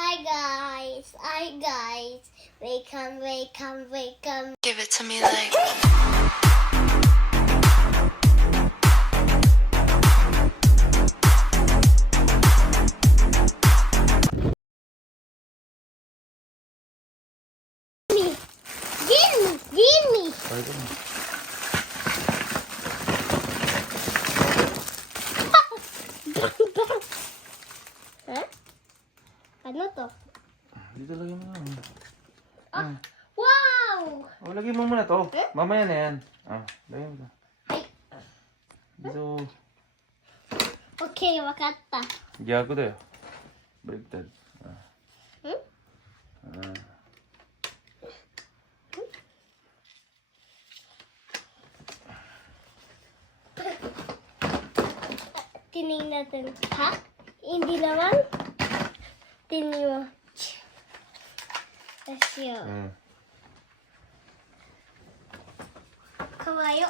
Hi guys. Welcome. Give it to me like. Give me. Huh? Ano to? Dito lagay mo lang. Wow! Oh, lagay mo muna to. Eh? Mamaya na yan. Lagay mo to. Ay. Dito. Okay, wakatta. Giyago tayo. Baliktad. Hmm? Tingnan natin. Ha? Hindi naman? Tingnan mo. Asyo. Kawayo.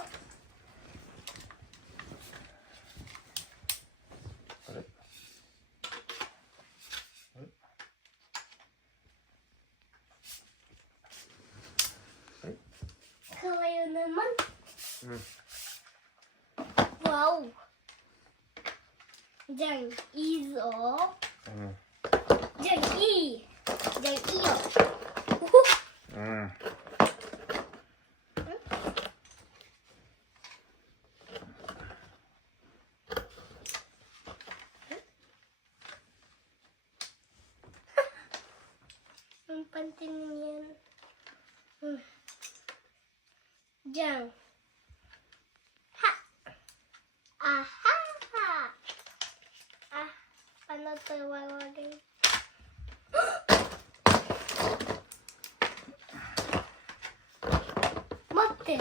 Kawayo naman. Wow. Diyan, iso. Diyan, i. Diyan, iyo. Ang pantin yan. Diyan. Ha! Aha! Ano tawagin? Mate!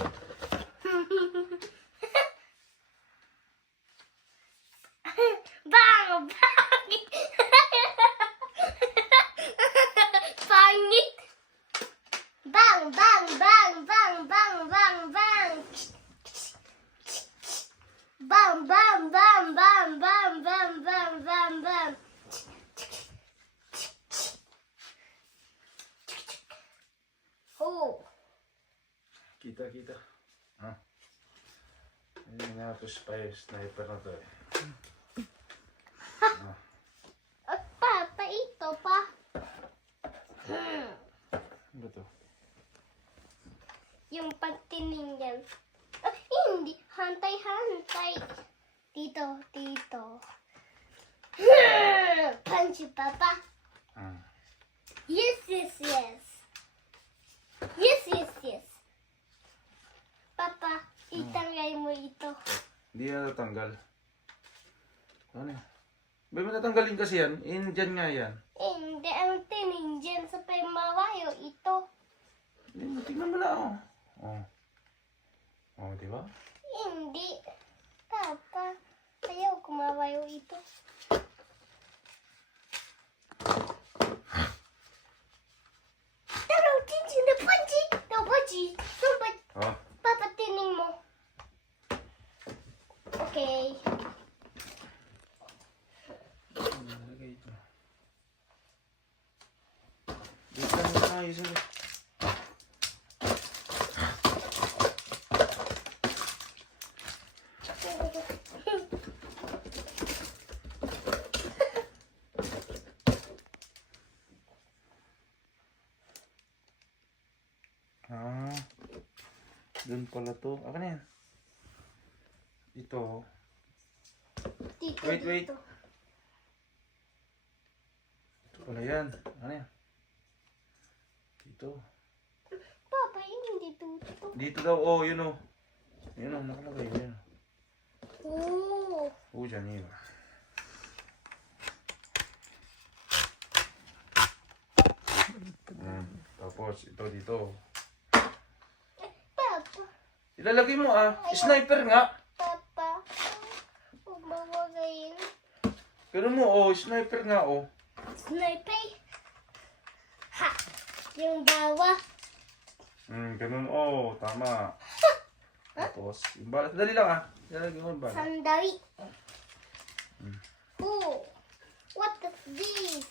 Bang! Pangit! Pangit! Bang! Bang! Bang! Bang! Bang! Bang! Bang! Bam! Bam! Bam! Bam! Bam! Bam! Bam! Bam! Bam! Oh! Kita. Hindi nga ito sniper na to eh. Pa ito pa. Ano to? Yung pantining yan. Hindi. Hantay. Tito. Punchy, Papa. Yes. Papa, itangay mo ito. Hindi na natanggal. Ano yan? Ba't mo natanggalin kasi yan? Dyan nga yan. Hindi, ang tining dyan sa pamawayo ito. Tingnan mo na di ba? Hindi. Papa, ayaw kumawayo ito. Pero, tinsing na panji. Papa, tining mo. Okay. Nalagay ito. Dito lang na ayos ulit. Doon pala to. Akin na yan. Ito. Dito, Wait. dito. Ito pala yan. Ano yan? Dito. Papa, hindi dito. Dito daw. Yun o. Yun o. Nakalagay. Yun Oh. Dyan yun. Tapos ito dito. Papa. Ilalagay mo Sniper nga. Papa. Umawagayin. Ganun mo sniper nga Sniper. Ha! Yung bawa. Ganun tama. Tapos, yung balat. Dali lang ilalagay mo yung balat. Sandali. Oh. What is this?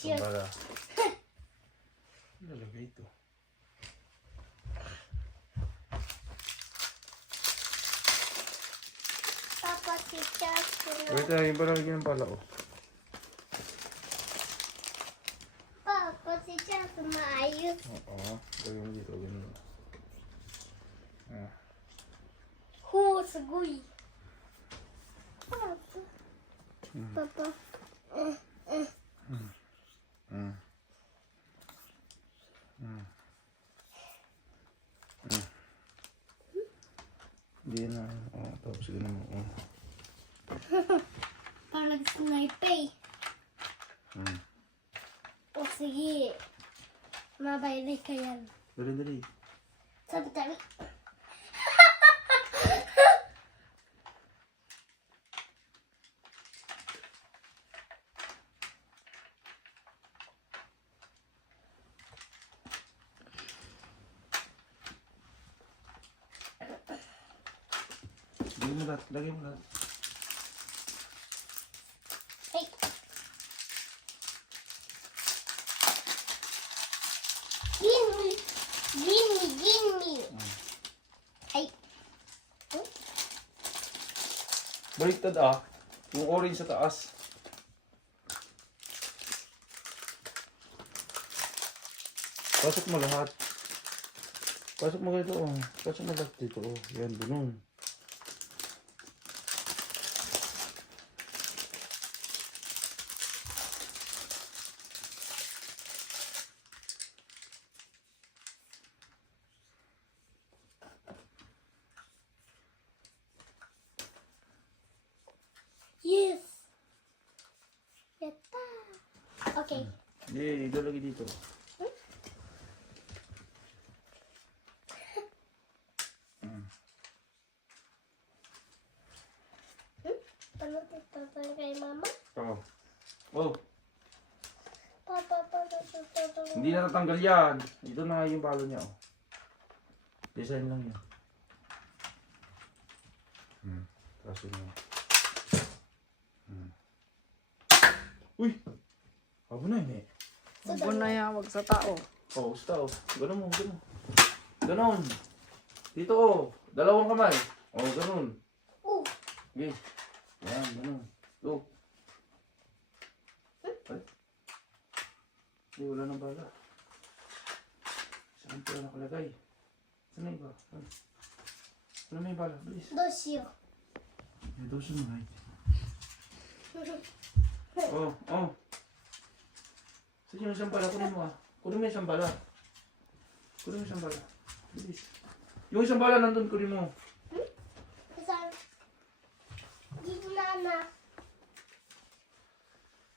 Precious. Bala. Lalagay ito. Papa, si Justin. Wait lang, yung pala lagyan ng pala, oh. Papa, si Justin maayos. Oo, lagyan mo dito, ganyan. Ah. Sagoy. Papa. Papa. Hindi na, oh, tapos ganun mo, oh. Parang snipe eh. O sige. Mabaylay ka yan. Dali, dali. Sabi-tabi. Lagyan mo lahat, lagyan mo lahat. Hey. Gimme. Gimme, gimme. Ay. Baliktad ah. Yung orange sa taas. Pasok mo lahat. Pasok mo dito, oh. Pasok mo lahat dito, oh. Yan, ganun. Yes. Yatta. Okay. Hindi, ilalagay dito. Ano tito kay mama? Oo. Oh, Papa, papa. hindi na natanggal yan. Ito na nga yung balo niya, oh. Design lang yan. Tapos yun yun. Uy! Abo na yun eh. Huwag na yan, wag sa tao. Oh, basta oh. Ganun mo, ganun. Ganun. Dito oh. Dalawang kamay. Oh, ganun. Oh. Okay. Yan, ganun. Go. Ay. Hindi, wala nang bala. Saan pala nakalagay? Saan na yung bala? Saan na yung bala? Bilis. Dosyo. May dosa mo, right? Oh, oh. Saan yung isang bala? Kunin mo ah. Kunin mo yung isang bala. Kunin mo yung isang bala. Bilis. Yung isang bala nandun, kunin mo. Saan? Dito na.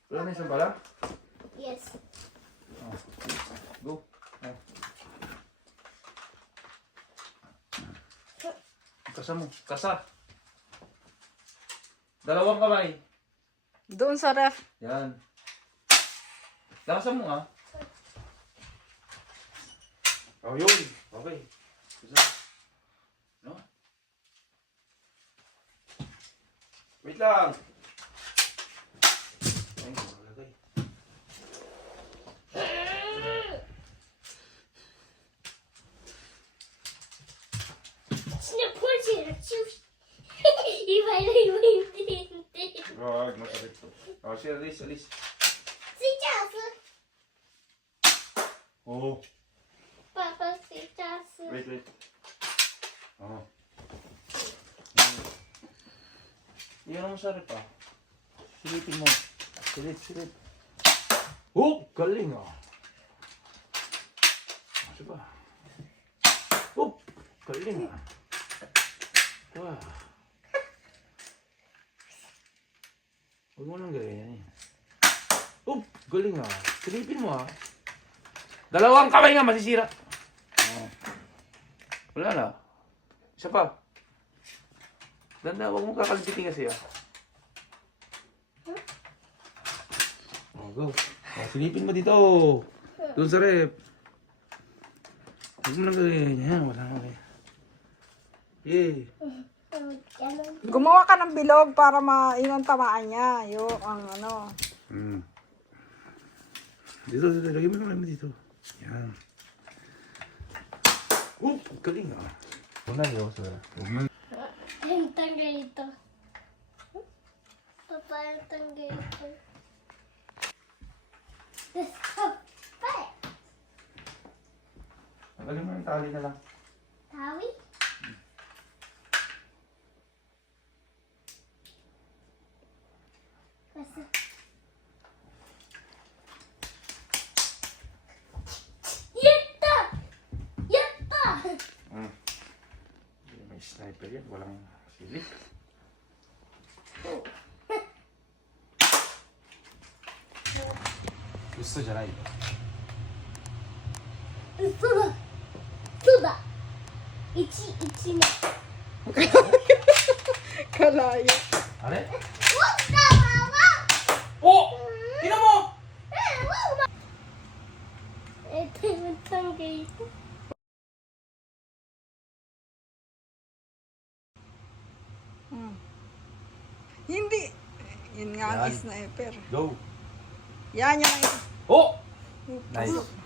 Wala na isang bala? Yes. Oh, bilis. Go. Oh. Kasa mo. Kasa. Dalawang kamay. Doon sa ref. Yan. Lakasan mo ah. Oh, yun. Okay. Isa. No? Wait lang. Ay, nakalagay. Sinaporti na chush. Ibalay mo yung tintin. Wag, masakit to. Oh, si Alice, Alice. Si Justin. Oh. Papa, si Justin. Wait, wait. Oh. Yan ang sarap ah. Silipin mo. Silip, silip. Oh, galing ah. Ano ba? Oh, galing ah. Wow. Huwag mo nang gawin yan eh. Oh, galing ah. Silipin mo ah. Dalawang kamay nga masisira. Oh. Wala na. Isa pa. Ganda, huwag mong kakalipitin kasi ah. Oh, go. Oh, silipin mo dito. Doon sa rep. Huwag mo nang gawin. Yan, wala na gawin. Yay. Gumawa ka ng bilog para yun ang tamaan niya. Yung ang ano. Dito, lagay mo naman dito. Yan. Oh, galing ah. Huwag na, Leo. Huwag na. Yung tangga ito. Papa, yung tangga ito. Tanggalin mo yung tali na lang. Tawi? Basta. Yatta! Yatta! May sniper yan. Walang silip. Gusto dyan ay. 嘘だ嘘だ1目 Kalayo. Ano? Wag ka, mama! Oh! Tingnan mo! Wag ba? Ito yung tangga ito. Hindi. Yun nga ang Yan. sniper. Go! Yan yung Oh! Nice.